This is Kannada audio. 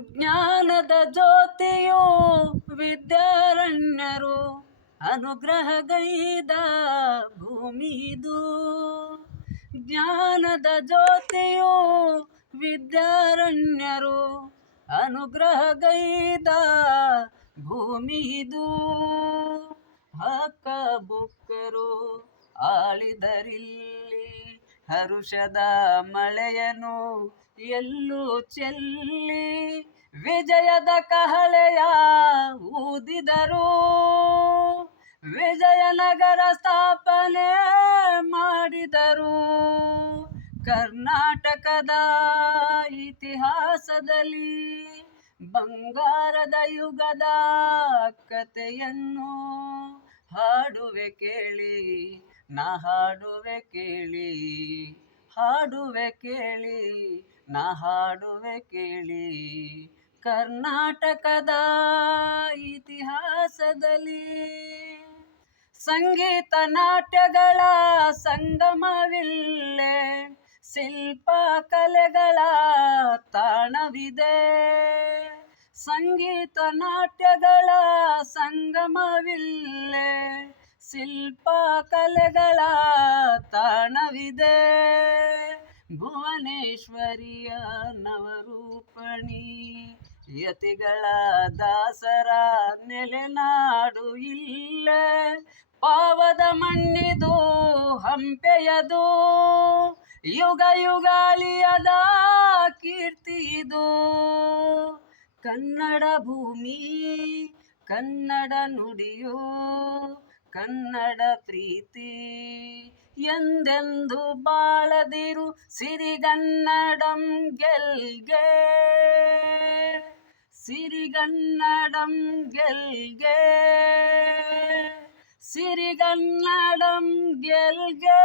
ಜ್ಞಾನದ ಜ್ಯೋತಿಯೋ ವಿದ್ಯಾರಣ್ಯರು ಅನುಗ್ರಹಗೈದ ಭೂಮಿದು. ಜ್ಞಾನದ ಜ್ಯೋತಿಯೋ ವಿದ್ಯಾರಣ್ಯರು ಅನುಗ್ರಹಗೈದ ಭೂಮಿದು. ಹಕ್ಕ ಬುಕ್ಕರು ಆಳಿದರಿಲ್ಲಿ ಹರುಷದ ಮಳೆಯನು ಎಲ್ಲೂ ಚೆಲ್ಲಿ ವಿಜಯದ ಕಹಳೆಯ ಊದಿದರು. ವಿಜಯನಗರ ಸ್ಥಾಪನೆ ಮಾಡಿದರು. ಕರ್ನಾಟಕದ ಇತಿಹಾಸದಲ್ಲಿ ಬಂಗಾರದ ಯುಗದ ಕಥೆಯನ್ನು ಹಾಡುವೆ ಕೇಳಿ, ನಾ ಹಾಡುವೆ ಕೇಳಿ, ಹಾಡುವೆ ಕೇಳಿ, ನಾ ಹಾಡುವೆ ಕೇಳಿ. ಕರ್ನಾಟಕದ ಇತಿಹಾಸದಲ್ಲಿ ಸಂಗೀತ ನಾಟ್ಯಗಳ ಸಂಗಮವಿಲ್ಲೇ, ಶಿಲ್ಪ ಕಲೆಗಳ ತಾಣವಿದೆ. ಸಂಗೀತ ನಾಟ್ಯಗಳ ಸಂಗಮವಿಲ್ಲೇ, ಶಿಲ್ಪ ಕಲೆಗಳ ತಾಣವಿದೆ. ಭುವನೇಶ್ವರಿಯ ನವರೂಪಣಿ ಯತಿಗಳ ದಾಸರ ನೆಲೆನಾಡು ಇಲ್ಲೇ. ಪಾವದ ಮಣ್ಣಿದು ಹಂಪೆಯದು, ಯುಗ ಯುಗಾಳಿಯದ ಕೀರ್ತಿ ಇದು. ಕನ್ನಡ ಭೂಮಿ ಕನ್ನಡ ನುಡಿಯು ಕನ್ನಡ ಪ್ರೀತಿ ಎಂದೆಂದು ಬಾಳದಿರು ಸಿರಿಗನ್ನಡಂ ಗೆಲ್ಗೆ, ಸಿರಿಗನ್ನಡಂ ಗೆಲ್ಗೆ, ಸಿರಿಗನ್ನಡಂ ಗೆಲ್ಗೆ.